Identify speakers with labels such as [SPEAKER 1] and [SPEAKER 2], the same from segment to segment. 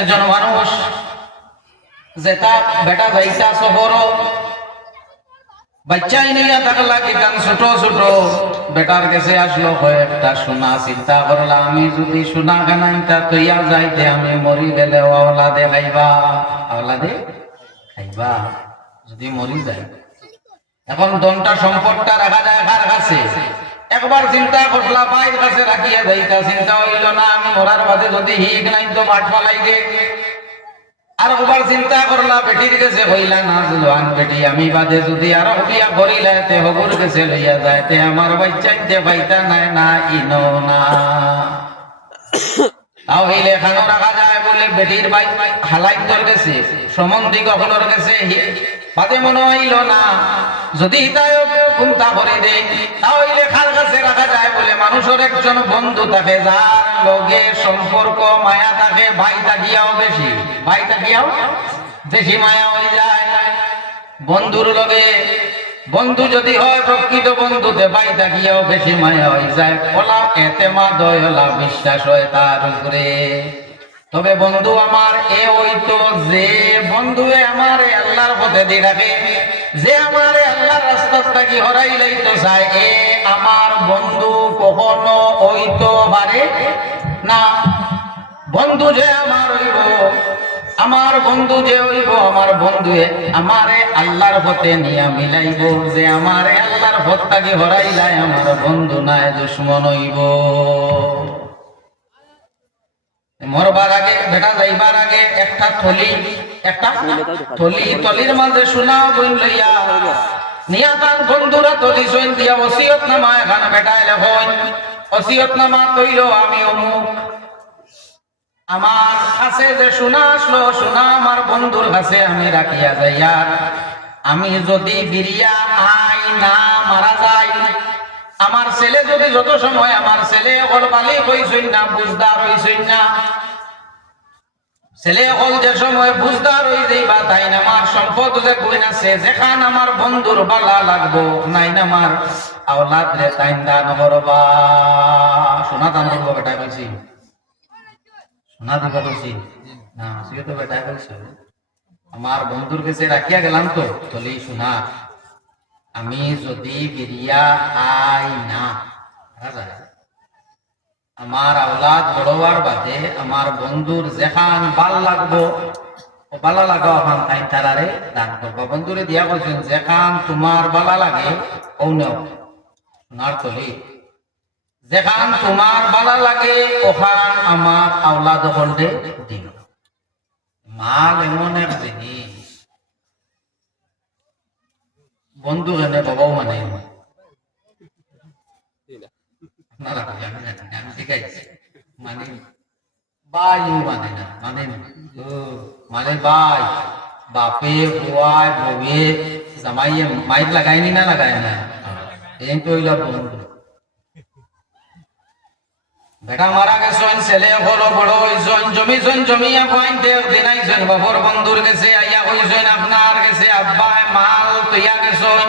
[SPEAKER 1] একজন মানুষ যেটা বেটা যাইতা শহর। বাচ্চাই নিয়ে থাকলা কি গান ছোট ছোট। বেটার কাছে আসলো কয়েকটা সোনা, চিন্তা করলা, আমি যদি সোনা খানাইটা তৈয়া যাইতে, আমি মরি গেলে আওলাদে খাইবা। আওলাদে খাইবা, যদি মরি যায়। এখন দনটা সম্পদটা রাখা যায় কার কাছে? একবার চিন্তা করলা বাইর কাছে রাখিয়া যাইতা, চিন্তা হইল না, আমি মরার বাদে যদি হিক নাই তো মাঠ ফালাই দে আর একবার চিন্তা করলা বেটির কাছে হইলা না জোয়ান বেটি, আমি বাদে যদি আর বিয়া করিলা তে হবুর কাছে লইয়া যায়, তে আমার বাচ্চাইতে পাইতা নাই, না, ইনো না। তাও হইলে এখানেও রাখা যায় বলে বেটির বাই হালাই তোর গেছে সম্বন্ধী কখনোর গেছে বাদে মনে হইল না যদি তাই চিন্তা করে দে তাও খাল কাছে রাখা যায় বলে মানুষের একজন বন্ধু থাকে লগে সম্পর্ক মায়া থাকে ভাই থাকিয়াও বেশি। ভাই থাকিয়াও বেশি মায়া হয়ে যায়। বন্ধুর লগে বন্ধু যদি হয়, প্রকৃত বন্ধুতে ভাই থাকিয়াও বেশি মায়া হয়ে যায়। ওলা এতে মা দয়লা বিশ্বাস হয় তার উপরে। তবে বন্ধু আমার এ হইতো যে বন্ধু আমার আল্লাহর পথে দিয়ে রাখে। যে আমার আল্লাহর হরাই লাইতো চায় এ আমার বন্ধু কখনো হইতো পারে না। বন্ধু যে আমার হইব আমার বন্ধু যে হইব আমার বন্ধু আমারে আল্লাহর পথে নিয়া মিলাইব। যে আমারে আল্লাহর পথটাকে হরাইলাই আমার বন্ধু নাই দুশ্মন হইব। মরবার আগে বেটা যাইবার আগে একটা থলি একটা থলি থলির মাঝে সোনা বইন লইয়া নিয়া তার বন্ধুরা সইন দিয়া ওসিয়ত নামা এখানে ওসিয়ত নামা তৈল আমি আমার কাছে যে সোনা আসলো সোনা আমার বন্ধুর কাছে আমি রাখিয়া যাইয়া, আমি যদি বিরিয়া আই না মারা যাই, আমার ছেলে যদি যত সময় আমার ছেলে অকল মালিক হইছই না, বুঝদার হইছই না ছেলে অকল যে সময় বুঝদার হই যাইবা তাই না আমার সম্পদ যে না সে যেখান আমার বন্ধুর বালা লাগবো, নাই আমার আওলাদ রে তাই দান করবা সোনা দান করব বেটা কইছি সোনা দিবা কইছি না, সে তো বেটা কইছে আমার বন্ধুর কাছে রাখিয়া গেলাম তো, তলি সোনা। আমি যদি বিরিয়া আই না আমার আওলাদ বড়বার বাদে আমার বন্ধুর যেখান ভালো লাগবো বালা লাগা ওখান তাই তারারে দান করব। বন্ধুরে দিয়া বলছেন যেখান তোমার বালা লাগে, ও সোনার তলি, যেখান তোমার বালা লাগে, ওখান আমার আওলাদ হলদে দিল মাল এমন এক জিনিস, বন্ধু এনে বাবাও মানে আপনারা কি আমি জানি না, আমি শিখাইছি মানে বাইও মানে না মানে না। ও, মানে বাই বাপে বুয়াই বউয়ে জামাইয়ে মাইক লাগাইনি না লাগাই না এই তো হইল বন্ধু বেটা মারা গেছেন ছেলে হলো বড় হইছেন জমি জন জমিয়া কইন দেব দিনাইছেন বাবর বন্ধুর গেছে আইয়া হইছেন আপনার গেছে আব্বায় মাল তৈয়া গেছেন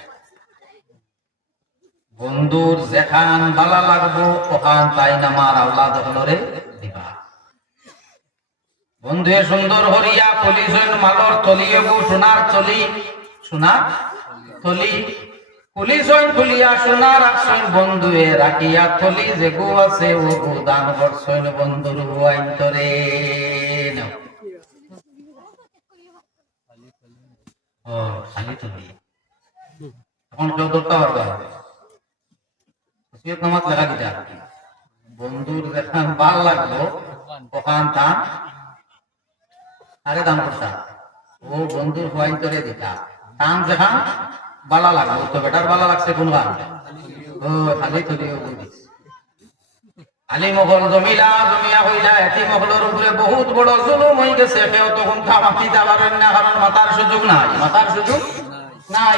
[SPEAKER 1] বন্ধুর যেখান বালা লাগবো, ওখান তাই নামার আওলাদ হলরে দিবা বন্ধুয়ে সুন্দর হরিয়া পুলিশ মালর তলি এবু সোনার তলি সোনার তলি। পুলিশ ফুলিয়া সোনার আসন বন্ধুয়ে রাখিয়া তলি যে গু আছে ও দান করছেন বন্ধুর নাও ও, খালি তুমি এখন কেউ ধরতে ওসিয়ত নামাজ লেখা হবে। বন্ধুর ভালো লাগল ওখান আরে দান করতা ও বন্ধুর করে দিতা বালা লাগল। তো বেটার বালা লাগছে কোন ও, খালি তুলি ও মহল জমিলা, জমিয়া হইলা, এটি মহলের উপরে বহুত বড় জুলুম হয়ে গেছে। কেউ তখন যাবার না কারণ মাতার সুযোগ নাই। মাতার সুযোগ নাই।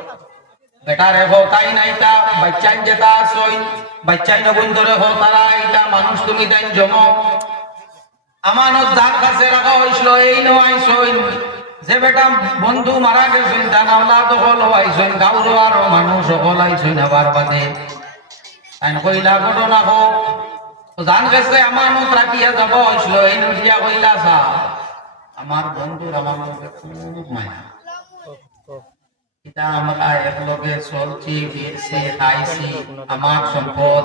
[SPEAKER 1] বেটারে হো তাই নাই তা বাচ্চাই যেটা সই বাচ্চাই নবুন ধরে হো তারা এটা মানুষ তুমি তাই জম। আমানত যার কাছে রাখা হইছিল, এই নয় সই যে বেটা বন্ধু মারা গেছেন জানাওলা তো হল আইসইন গাউর আর মানুষ সকল আইসইন আবার বাদে। তাই কইলা ঘটনা হো। জান গেছে, আমানত রাখিয়া যাব হইছিল, এই নজিয়া কইলা, সা, আমার বন্ধুর মধ্যে খুব মায়া। এটা আমরা একলগে চলছি খাইছি। আমার সম্পদ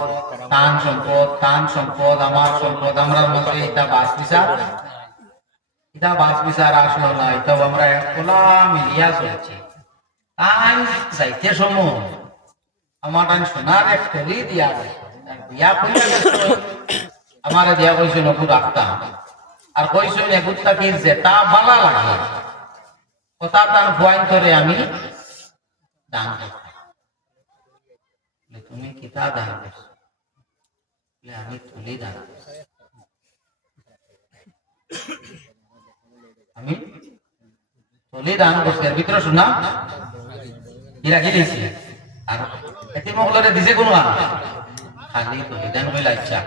[SPEAKER 1] তান সম্পদ তান সম্পদ, আমার সম্পদ। আমরা মধ্যে এটা বাস এটা বাস আসলো না এটা আমরা একলা মিলিয়া চলছি যাইতে সময়। আমার সোনার এক দিয়া কইয়া আমার দিয়া কইছে নকু রাখতাম আর কইছে এগুত্তা কি যেটা বালা লাগে। কথা তার ভয় করে আমি দান করতাম বলে, তুমি কিতা দান করছ? আমি তুলি দান। আমি তুলি দান করছি। এর ভিতরে কি রাখি দিয়েছি আর মহলরে দিছে কোনো আর? খালি তুলি দান ইচ্ছা।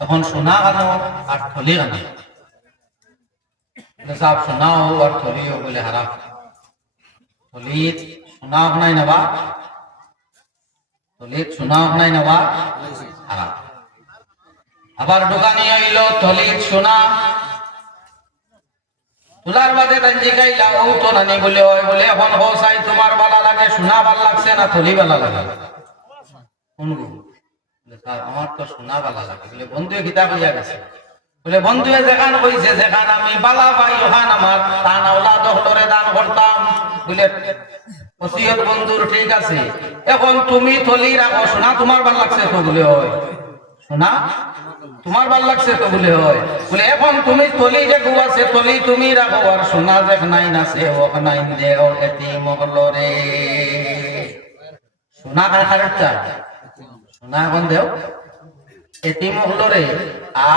[SPEAKER 1] তখন সোনা গানো আর থলি গানো সাহেব সোনাও আর থলিও বলে হারাপ নাই নেবা থলিত সোনা নাই নেবা হারাপ আবার দোকানে আইলো থলিত সোনা তোলার বাদে তাই জিগাইলা ও তো নানি বলে, ওই বলে, এখন হো সাই তোমার বালা লাগে, সোনা ভালো লাগছে না থলি বালা লাগে? কোন আমার তো সোনা বালা লাগে। বলে বন্ধু গীতা কইয়া গেছে? বলে বন্ধু যেখান কইছে যেখান আমি বালা পাই, ওখান আমার। তান আওলাদ হলরে দান করতাম। বলে ওসিয়ত বন্ধুর ঠিক আছে। এখন তুমি থলি রাখো সোনা তোমার ভালো লাগছে তো বলে হয়। সোনা তোমার ভালো লাগছে তো বলে হয়। বলে এখন তুমি যে গু আছে তলি তুমি রাখো, আর সোনা দেখ নাই না, সে ওক নাই দে ও এতি মগল রে সোনা চাই সোনা এখন দেও এতি মগল রে আ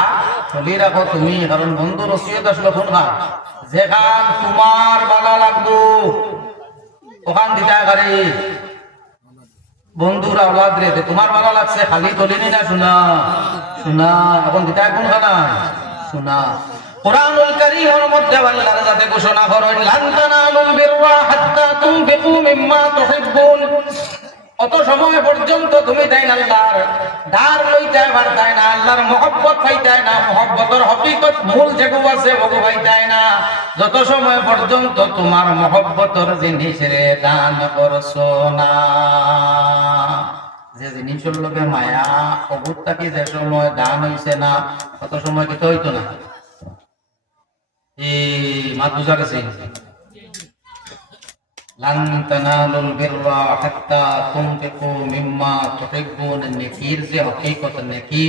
[SPEAKER 1] তলি রাখো তুমি, কারণ বন্ধু রসিয়ত আসলো খান যেখান তোমার বালা লাগবো। ওখান দিতা করে বন্ধুরা আওলাদ রে তোমার ভালো লাগছে, খালি তলিনি না শোনা। শোনা, এখন দিতা কোন খানা? শোনা। কোরআনুল কারীমের মধ্যে আল্লাহর যাতে ঘোষণা করেন লান তানালুল বিররা হাত্তা তুনফিকু মিম্মা তুহিব্বুন। অত সময় পর্যন্ত তুমি তাই না আল্লাহর ডার লইতে পারতাই না, আল্লাহর মহব্বত পাইতাই না, মহব্বতের হকিকত মূল যেগু আছে বগু পাইতাই না। যত সময় পর্যন্ত তোমার মহব্বতর জিনিস রে দান করছ না। যে জিনিসের লোকে মায়া অভুতটাকে যে সময় দান হইছে না কত সময় কি হইতো না। এই মাত বুঝা গেছে। লান তানালুল বিররা হাত্তা তুনফিকু মিম্মা তুহিব্বুন নেকির যে হকিকত নেকি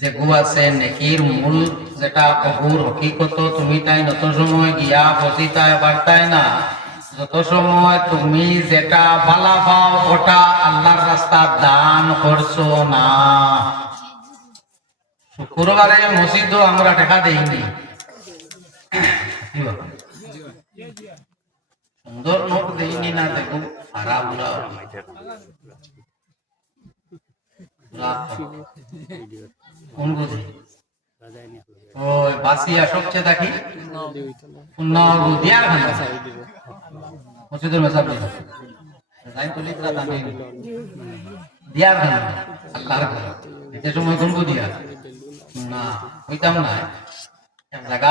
[SPEAKER 1] যে গু আছে নেকির মূল যেটা অহুর হকিকত তুমি তাই নত সময় গিয়া বসিতায় বার্তায় না। যত সময় তুমি যেটা বালা পাও, ওটা আল্লাহর রাস্তা দান করছ না। শুক্রবারে মসজিদও আমরা টাকা দেইনি? সুন্দর নোট দেইনি না দেখো হারা বুড়া কোন বুঝি ওই বাসিয়া সবচেয়ে দেখি? উন্নব দিয়ার খানা মসজিদের মেসাব যাই তুলি, তারা দামি দিয়ার খানা আল্লাহর ঘর। যে সময় কোন দিয়া? না হইতাম না জায়গা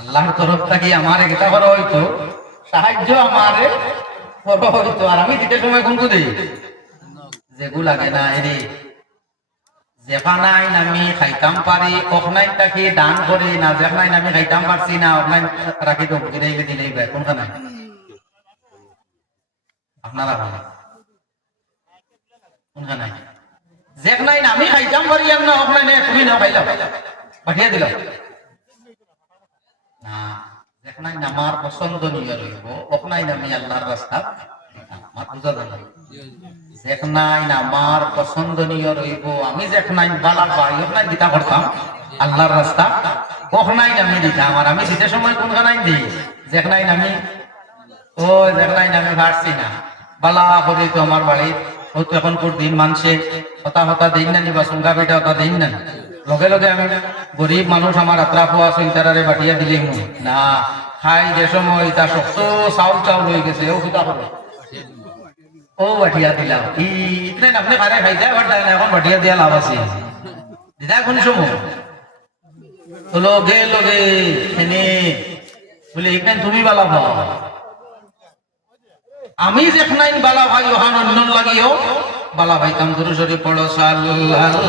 [SPEAKER 1] আল্লাহর তরফ থেকে আমার এটা করা হইতো, সাহায্য আমারে করা হইতো। আর আমি দিতে সময় কোন দিই? যেগু লাগে না এরে। যেখানাইন আমি খাইতাম পারি তাকে দান করি না যেখানাইন আমি খাইতাম পারছি না রাখি দিলেই ভাই কোনখানে? আপনারা বলেন কোনখানে? আমি খাইতাম পারি না তুমি না পাঠিয়ে দিলাম। না যেখানাইন আমার পছন্দনীয় রইব আমি আল্লাহর রাস্তা। আমি আল্লাহর রাস্তা। আমি দিতাম আমি দিতে সময় দিই যেখানাইন আমি ও যেখানাইন আমি পারছি না। বালা করে তো আমার বাড়ি। এখন দিন মানছে? হতা হতা দিন না নিবা, সুঙ্গা হতা দিন না। লগে লগে আমি গরিব মানুষ আমার আত্রা পোয়া সুইতারে বাটিয়া দিলে না, খাই যে সময় তা শক্ত চাউল চাউল হয়ে গেছে ও কিতা করে ও বাটিয়া দিলাম ইতনে আপনি খারে খাইতে বাটায় না এখন বাটিয়া দিয়া লাভ আছে। দিদা কোন সময় তো লগে লগে এনে বলে এখানে তুমি বালা ভাও আমি যে যেখানে বালা ভাই ওখান অন্য লাগিও। বালা ভাই, কাম গুরু পড়ো সাল্লাল্লাহু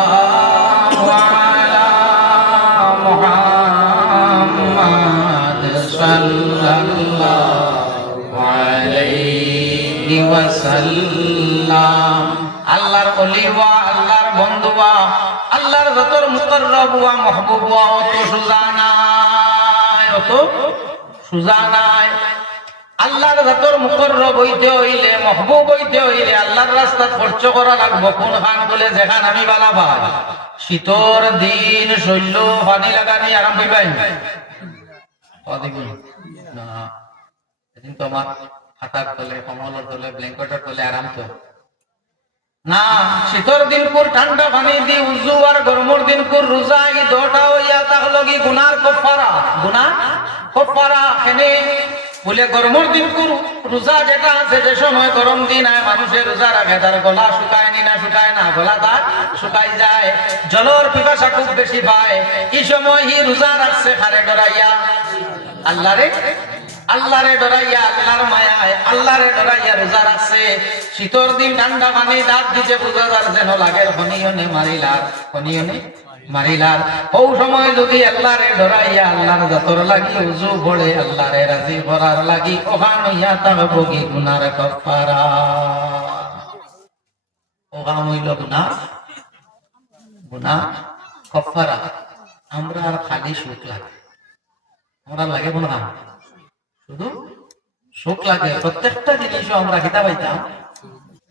[SPEAKER 1] যতর মুকররবুয়া মাহবুবুয়া অত সুজা নাই অত সুজা নাই আল্লাহর হইলে হইলে আল্লাহর খরচ করা লাগবো। কোন খান বলে, যেখান আমি বালা শীতর দিন শৈল্য পানি লাগানি আরাম পাইবাই না সেদিন তো আমার খাতার তলে, কমলের তলে, ব্ল্যাঙ্কেটের তলে আরাম তো। না, শীতর দিন পুর ঠান্ডা পানি দি, উজু আর গরমর দিন পুর রোজা ই দোটা হইয়া তাহলে কি গুনার কফারা। গুনা কফারা এনে বলে গরমর দিন পুর রোজা যেটা আছে, যে সময় গরম দিন আয় মানুষের রোজা রাখে তার গলা শুকায় নি না, শুকায় না, গলা তার শুকাই যায়। জলর পিপাসা খুব বেশি পায়। এই সময় হি রোজা রাখছে খারে ডরাইয়া। আল্লাহ রে আল্লাহরে ডরাইয়া আল্লাহর মায়ায়, আল্লাহরে ডরাইয়া রোজা রাখছে শীতর দিন ঠান্ডা পানি দাঁত দিতে যেন লাগে হনিয়নে মারিলার হনিয়নে মারিলার। ও সময় যদি আল্লাহরে ডরাইয়া আল্লাহর যতর লাগি, উজু ভরে আল্লাহরে রাজি লাগি বগি গুনার ওখান হইল গুনা গুনা কফারা। আমরা খালি সুখ লাগে। আমরা লাগে না শুধু সুখ লাগে, প্রত্যেকটা জিনিসও আমরা কিতা পাইতাম,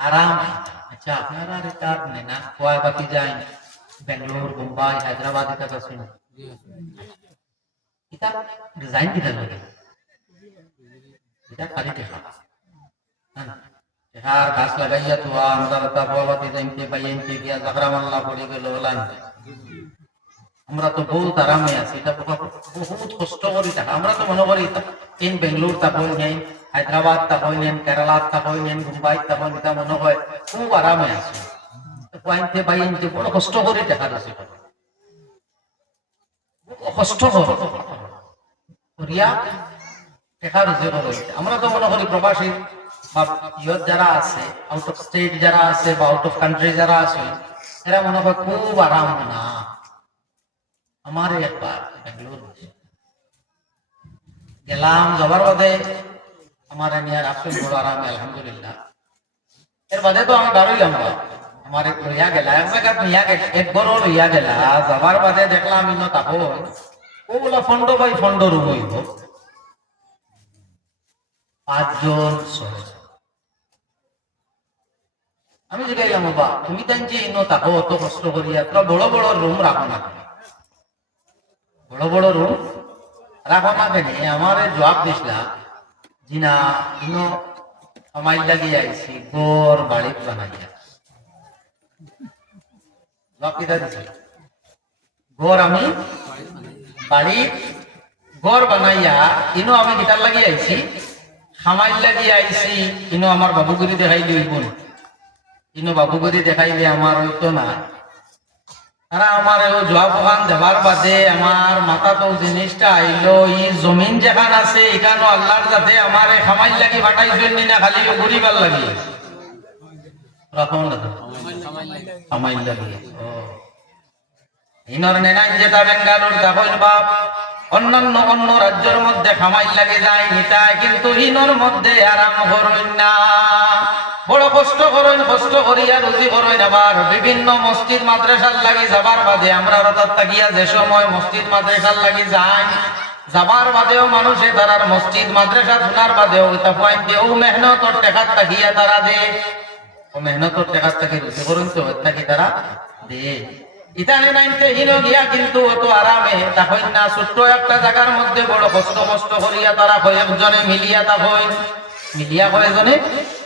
[SPEAKER 1] আরাম আচ্ছা আপনারা আর এটা নেই না? কোয়া বাকি যাই বেঙ্গালোর মুম্বাই, হায়দ্রাবাদ, এটা তো শুনে এটা ডিজাইন কিতা লাগে এটা খালি দেখা আর গাছ লাগাইয়া তো আমরা তা বাকি যাইতে পাইতে গিয়া জাগরামাল্লা পড়ে গেল লাইন আমরা তো বহুত আরামে আছি বহুত কষ্ট করি থাকা আমরা তো মনে করি ইন বেঙ্গলোর তাকই নেন, হায়দ্রাবাদ তাকই নেন কেরালা তাকই নেন মুম্বাই তাকই এটা মনে হয় খুব আরামে আছি। বাইনতে বড় কষ্ট দেখা যাচ্ছে কষ্ট করিয়া দেখা যাচ্ছে আমরা তো মনে করি প্রবাসী বা ইয়ত যারা আছে আউট অফ স্টেট যারা আছে বা আউট অফ কান্ট্রি যারা আছে, এরা মনে হয় খুব আরাম না। আমার একবার বেঙ্গালুরু গেলাম যাবার বাদে আমার নিয়ার আসল বড় আরাম, আলহামদুলিল্লাহ। এর বাদে তো আমি দাঁড়াইলাম বা আমার এক লইয়া গেলা, এক জায়গা গেলা, এক বড় লইয়া গেলা যাবার বাদে দেখলাম ইনো তাকো ওগুলা ফন্ড বাই ফন্ড রুম হইব। পাঁচজন আমি জিগাইলাম বাবা তুমি তাই যে ইনো তাকো অত কষ্ট করিয়া তোরা বড় বড় রুম রাখো না। বড় বড় রুম রাখো না। কেন আমার জবাব দিসলা জি না ইনো আমায় লাগিয়ে আইছি, গোর বাড়ি বানাইয়া। জবাব দিছে? ঘর আমি বাড়ি ঘর বানাইয়া, ইনো আমি গিটার লাগিয়ে আইছি খামাইল লাগিয়ে আইছি, ইনো আমার বাবুগুরি দেখাই দিই বোন ইনো বাবুগুরি দেখাইলে আমার হইতো না। তারা আমার জবাব দেবার বাদে আমার মাথা তো জিনিসটা আইলো ই জমিন যেখান আছে, এখানো আল্লাহর যাতে আমার খামাইল লাগি ফাটাইছেন না খালি ঘুরিবার লাগি। ইনর বাপ, অন্যান্য অন্য রাজ্যের মধ্যে খামাই লাগে যায় নিতায় কিন্তু হিনর মধ্যে আরাম না বড় কষ্ট করইন কষ্ট করিয়া রুজি করইন আবার। বিভিন্ন মসজিদ মাদ্রাসার লাগি যাবার বাদে আমরা রতার তাকিয়া যে সময় মসজিদ মাদ্রাসার লাগি যাই, যাবার বাদেও মানুষে তারার মসজিদ মাদ্রাসা শোনার বাদেও তা পয়েন্ট দিয়েও মেহনত টেকাত তাকিয়া তারা দে। ও মেহনতর টেকাত তাকি রুজি করুন তো তাকি তারা দে। ইতানে নাইনতে হিনো গিয়া কিন্তু অত আরামে তখন না, ছোট্ট একটা জায়গার মধ্যে বড় কষ্ট মষ্ট করিয়া তারা কয়েকজনে মিলিয়া তা মিলিয়া কয়েকজনে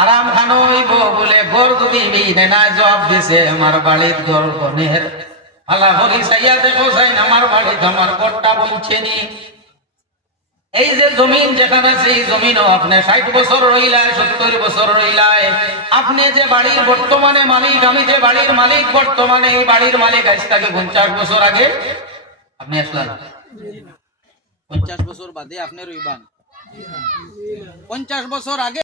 [SPEAKER 1] আরাম বলে নেনা জবাব দিছে আমার বাড়ির আল্লাহ হরি সাইয়া দেখো, সাইন, আমার বাড়িতে আমার গড়টা বলছে নি। এই যে জমিন যেখানে এই জমিনও আপনি ষাট বছর রইলায়, সত্তর বছর রইলায়। আপনি যে বাড়ির বর্তমানে মালিক, আমি যে বাড়ির মালিক বর্তমানে, এই বাড়ির মালিক আজ থেকে পঞ্চাশ বছর আগে আপনি আসলেন।
[SPEAKER 2] পঞ্চাশ বছর বাদে আপনি রইবান। পঞ্চাশ বছর আগে